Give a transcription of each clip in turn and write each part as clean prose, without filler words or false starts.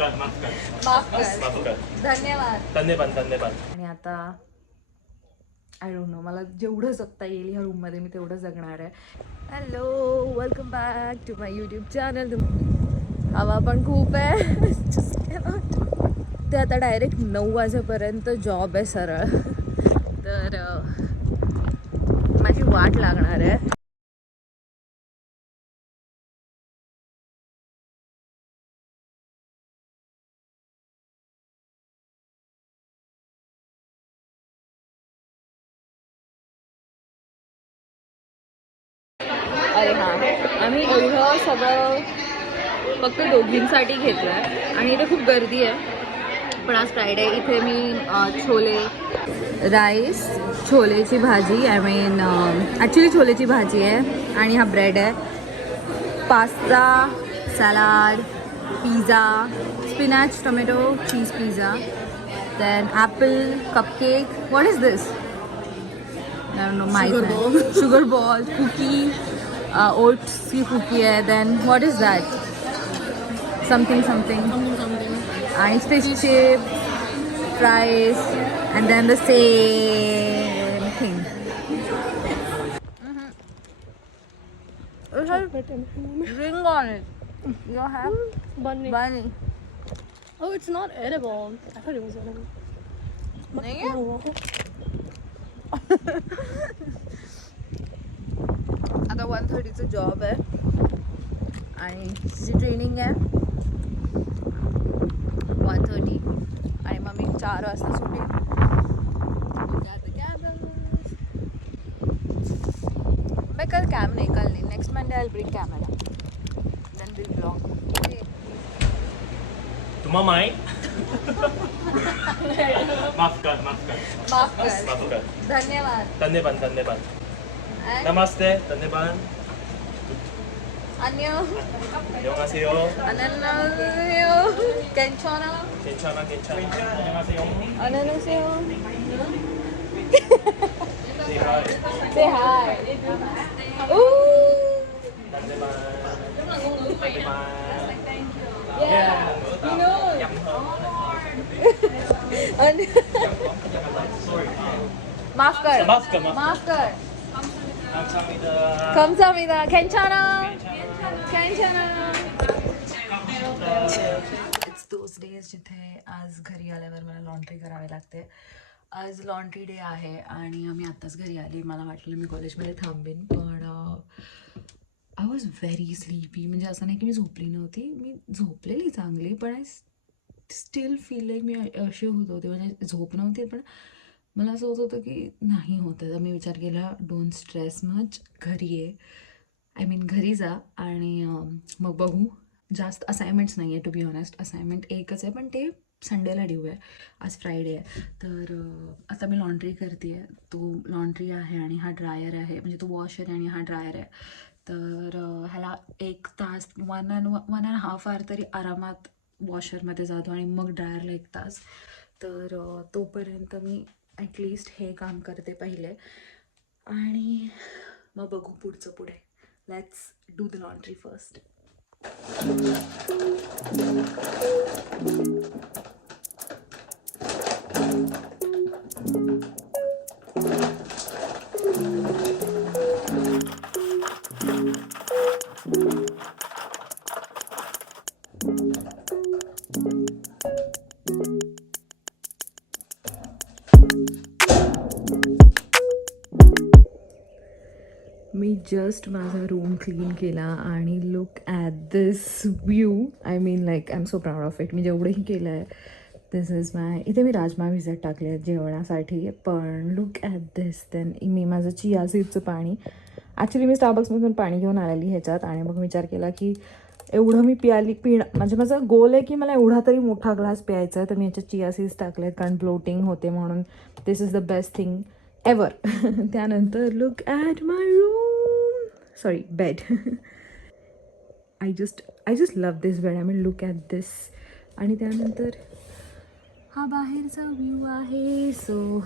माफ कर. धन्यवाद. आणि आता आय डोंट नो, मला जेवढं जगता येईल ह्या रूममध्ये मी तेवढं जगणार आहे. Hello, welcome back to my YouTube channel. हवा पण खूप आहे. ते आता डायरेक्ट 9 वाजेपर्यंत जॉब आहे सरळ, तर माझी वाट लागणार आहे. अरे हां, आम्ही एवढं सगळं फक्त दोघींसाठी घेतलं आहे आणि इथे खूप गर्दी आहे. पण आज फ्रायडे, इथे मी छोले राईस, छोलेची भाजी, आय मीन ॲक्च्युली छोलेची भाजी आहे आणि हा ब्रेड आहे, pasta, salad, pizza, spinach, tomato, cheese pizza, then apple, cupcake. What is this? Sugar ball, cookie, oats की कुकी आहे. Then what is that? Something आणि fish chip, fries, and then the same thing. Ring on it. You have bunny. Oh, it's not edible. I thought it was edible. नहीं है? आता 1:30चं job आहे आणि तिची training आहे 1:30 आणि मग मी 4 वाजता सुटेन. मैं कल नहीं, next Monday I will bring camera, then will blog. तुम्हा माय माफ कर. धन्यवाद. नमस्ते. धन्यवाद. 안녕하세요. 괜찮아. 안녕하세요. Say hi. Ooh. Yeah, you know. माफ कर. 감사합니다. 괜찮아. इट्स दोज डेज जिथे आज घरी आल्यावर मला लॉन्ड्री करावी लागते. आज लॉन्ड्री डे आहे आणि आम्ही आत्ताच घरी आली. मला वाटलं मी कॉलेजमध्ये थांबेन, पण आय वॉज व्हेरी स्लीपी. म्हणजे असं नाही की मी झोपली नव्हती, मी झोपलेली चांगली, पण आय स्टील फील लाईक मी असे होत होते. म्हणजे झोप नव्हती, पण मला असं होत होतं की नाही होतं. तर मी विचार केला, डोंट स्ट्रेस मच, घरी ये, आय मीन घरी जा आणि मग बघू. जास्त असाइनमेंट्स नाही आहे टू बी ऑनेस्ट. असाइनमेंट एकच आहे, पण ते संडेला ड्यू आहे. आज फ्रायडे आहे. तर आता मी लॉन्ड्री करते आहे. तो लॉन्ड्री आहे आणि हा ड्रायर आहे, म्हणजे तो वॉशर आहे आणि हा ड्रायर आहे. तर ह्याला 1 तास, 1.5 आवर तरी आरामात वॉशरमध्ये जातो आणि मग ड्रायरला 1 तास. तर तोपर्यंत मी ॲटलिस्ट हे काम करते पहिले आणि मग बघू पुढचं पुढे. Let's do the laundry first. मी जस्ट माझा रूम क्लीन केला आणि look at this view. I mean like I am so proud of it. मी जेवढंही केलं आहे, दिस इज माय. इथे मी राजमा भिजत टाकले आहेत जेवणासाठी, पण look at this. Than me माझं चिया सीडचं पाणी, ॲक्च्युली मी स्टारबक्समधून पाणी घेऊन आलेली ह्याच्यात आणि मग विचार केला की एवढं मी म्हणजे माझा गोल आहे की मला एवढा तरी मोठा ग्लास प्यायचा आहे. तर मी ह्याच्यात चिया सीड्स टाकले आहेत कारण ब्लोटिंग होते म्हणून. This is the best thing ever. त्यानंतर look at my room, sorry bed. I just love this bed. I mean look at this. आणि त्यानंतर हा बाहेरचा व्ह्यू आहे. सो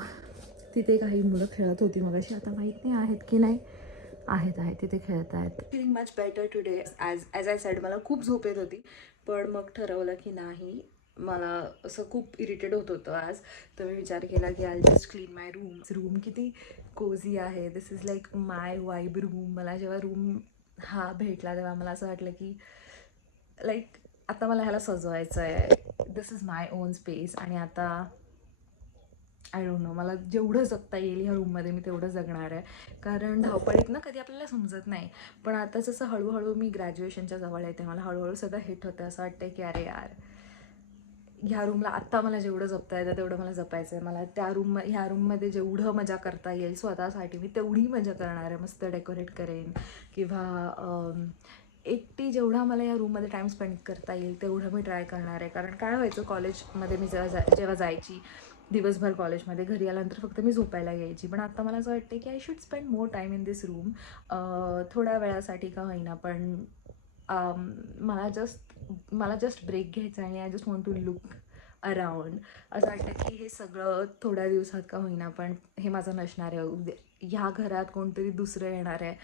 तिथे काही मुलं खेळत होती मगाशी, आता माहीत नाही आहेत की नाही. आहेत तिथे खेळत आहेत. Feeling much better today. As I said, मला खूप झोप येत होती, पण मग ठरवलं की नाही, मला असं खूप इरिटेट होत होतं आज. तर मी विचार केला की I just clean my room किती कोझी आहे. This is like my vibe room. मला जेव्हा रूम हा भेटला तेव्हा मला असं वाटलं की लाईक आता मला ह्याला सजवायचं आहे. This is my on space. आणि आता आय डोंट नो, मला जेवढं जगता येईल ह्या रूममध्ये मी तेवढं जगणार आहे. कारण धावपळीत ना कधी आपल्याला समजत नाही. पण आता जसं हळूहळू मी ग्रॅज्युएशनच्या जवळ येते, मला हळूहळू सगळं हिट होतं. असं वाटतं की अरे यार, ह्या रूमला आत्ता मला जेवढं जपता येतं तेवढं मला जपायचं आहे. मला ह्या रूममध्ये जेवढं मजा करता येईल स्वतःसाठी मी तेवढी मजा करणार आहे. मस्त डेकोरेट करेन किंवा एकटी जेवढा मला या रूममध्ये टाईम स्पेंड करता येईल तेवढं मी ट्राय करणार आहे. कारण काय व्हायचं, कॉलेजमध्ये मी जेव्हा जायची दिवसभर कॉलेजमध्ये, घरी आल्यानंतर फक्त मी झोपायला यायची. पण आता मला असं वाटतं की I should spend more time in this room. थोड्या वेळासाठी का होईना, पण मला जस्ट ब्रेक घ्यायचा आणि I just want to look around. असं वाटतं की हे सगळं थोड्या दिवसात का होईना पण हे माझं नसणार आहे. उद्या ह्या घरात कोणतरी दुसरं येणार आहे.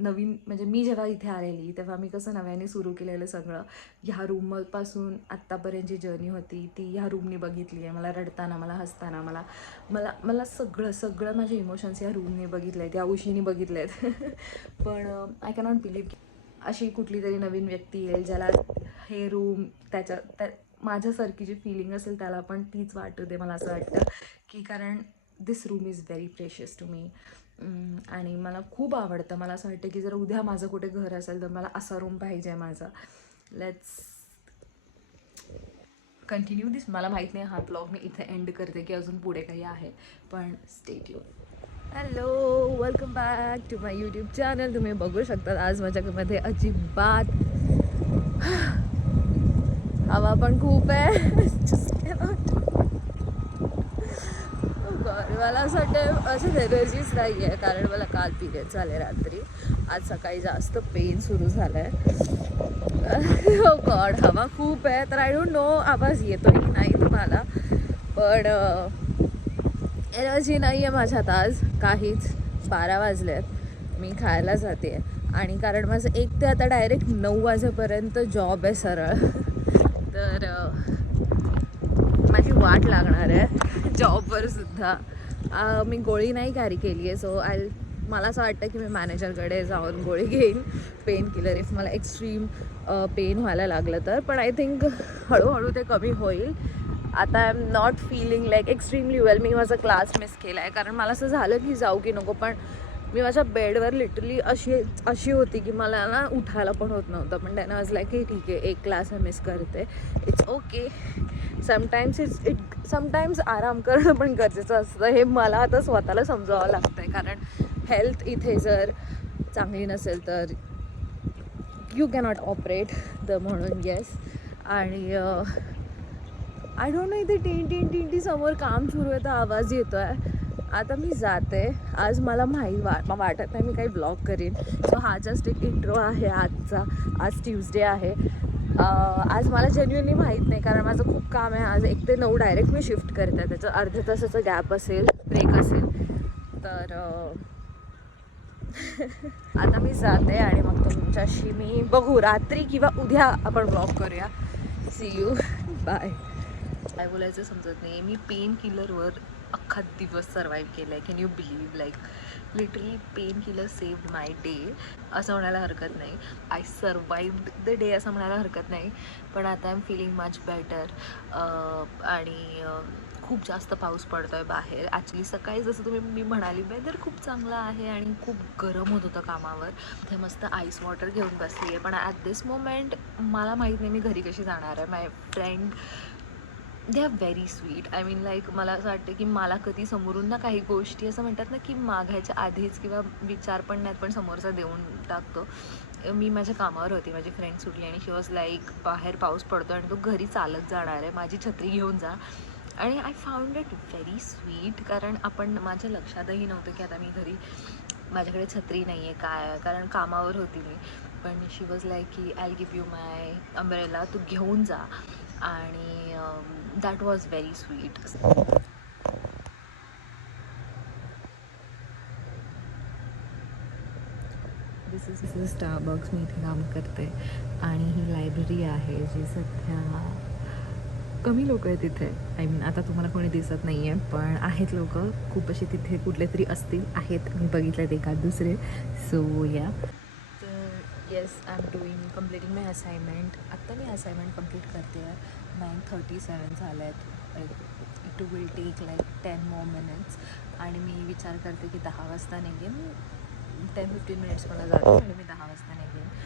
नवीन म्हणजे मी जेव्हा इथे आलेली तेव्हा मी कसं नव्याने सुरू केलेलं सगळं, ह्या रूमपासून आत्तापर्यंत जी जर्नी होती ती ह्या रूमनी बघितली आहे. मला रडताना, मला हसताना, मला सगळं माझे इमोशन्स या रूमने बघितले आहेत, या उशीने बघितले आहेत. पण आय कॅनॉट बिलीव्ह की अशी कुठली तरी नवीन व्यक्ती येईल ज्याला हे रूम माझ्यासारखी जी फिलिंग असेल त्याला पण तीच वाटू दे. मला असं वाटतं की कारण this room is very precious to me. आणि मला खूप आवडतं. मला असं वाटतं की जर उद्या माझं कुठे घर असेल तर मला असा रूम पाहिजे माझा. लेट्स कंटिन्यू दिस. मला माहीत नाही हा ब्लॉग मी इथे एंड करते की अजून पुढे काही आहे, पण stay tune. Hello, welcome back to my YouTube channel. तुम्ही बघू शकता आज माझ्यामध्ये अजिबात हवा पण खूप आहे. मला असं वाटतं अशी एनर्जीच नाही आहे, कारण मला काल पिरियड झाले रात्री. आज सकाळी जास्त पेन सुरू झालं आहे. हो गॉड, हवा खूप आहे. तर आय डोंट नो आवाज येतो की नाही तुम्हाला, पण एनर्जी नाही आहे माझ्यात आज काहीच. 12 वाजलेत, मी खायला जाते. आणि कारण माझं 1 ते आता डायरेक्ट 9 वाजेपर्यंत जॉब आहे सरळ. तर माझी वाट लागणार आहे जॉबवर सुद्धा. मी गोळी नाही कॅरी केली आहे, सो मला असं वाटतं की मी मॅनेजरकडे जाऊन गोळी घेईन, पेन किलर, इफ मला एक्स्ट्रीम पेन व्हायला लागलं तर. पण आय थिंक हळूहळू ते कमी होईल. आता I am not feeling like extremely well. मी माझा क्लास मिस केला आहे, कारण मला असं झालं की जाऊ की नको, पण मी माझ्या बेडवर लिटरली अशी होती की मला ना उठायला पण होत नव्हतं. पण त्यानं वाज लाईक की ठीक आहे, एक क्लास मिस करते, इट्स ओके. समटाईम्स आराम करणं पण गरजेचं असतं. हे मला आता स्वतःला समजावं लागतं आहे, कारण हेल्थ इथे जर चांगली नसेल तर यू कॅनॉट ऑपरेट म्हणून येस. आणि आय डोंट नो, इथे टी समोर काम सुरू आहे तर आवाज येतो आहे. आता मी जाते. आज मला वाटत नाही मी काही ब्लॉग करीन, सो हा जस्ट एक इंट्रो आहे आजचा. आज ट्यूजडे आहे. आज मला जेन्युअनली माहीत नाही, कारण माझं खूप काम आहे आज. 1 ते 9 डायरेक्ट मी शिफ्ट करते, त्याचं अर्ध्या तासाचं गॅप असेल, ब्रेक असेल. तर आता मी जाते आणि मग तुमच्याशी मी बघू रात्री किंवा उद्या आपण ब्लॉग करूया. See you, bye. काय बोलायचं समजत नाही. मी पेन किलरवर अख्खा दिवस सर्वाईव्ह केला आहे. Can you believe? Like literally pain killer saved my day असं म्हणायला हरकत नाही. आय सर्वाईव्ड द डे असं म्हणायला हरकत नाही. पण आता I am feeling much better. आणि खूप जास्त पाऊस पडतो आहे बाहेर. ॲक्च्युली सकाळी जसं मी म्हणाली वेदर खूप चांगलं आहे आणि खूप गरम होत होतं कामावर. इथे मस्त आईस वॉटर घेऊन बसली आहे. पण ॲट दिस मोमेंट मला माहीत नाही मी घरी कशी जाणार आहे. My friend they are very sweet. I mean like मला असं वाटतं की मला कधी समोरून ना काही गोष्टी असं म्हणतात ना की मागायच्या आधीच किंवा विचार पण नाहीत पण समोरचा देऊन टाकतो. मी माझ्या कामावर होती, माझी फ्रेंड सुटली आणि शी वॉज लाईक बाहेर पाऊस पडतो आणि तो घरी चालत जाणार आहे, माझी छत्री घेऊन जा. आणि I found it very sweet. कारण माझ्या लक्षातही नव्हतं की आता मी घरी माझ्याकडे छत्री नाही आहे काय, कारण कामावर होती मी. पण शी वॉज लाईक की I give you my umbrella, तू घेऊन जा. आणि that was very sweet. This this is Starbucks. मी इथे काम करते आणि ही लायब्ररी आहे जी सध्या कमी लोक आहेत तिथे. आय मीन आता तुम्हाला कोणी दिसत नाही आहे, पण आहेत लोक खूप असे तिथे कुठले तरी असतील, आहेत, मी बघितलेत एखाद दुसरे. सो या, तर yes, I am doing completing my assignment. आत्ता मी असाइनमेंट कंप्लीट करते आहे. 9:37 झाले आहेत. It will take like 10 more minutes आणि मी विचार करते की 10 वाजता निघेन. 10-15 मिनिट्स मला जाते आणि मी 10 वाजता निघेन.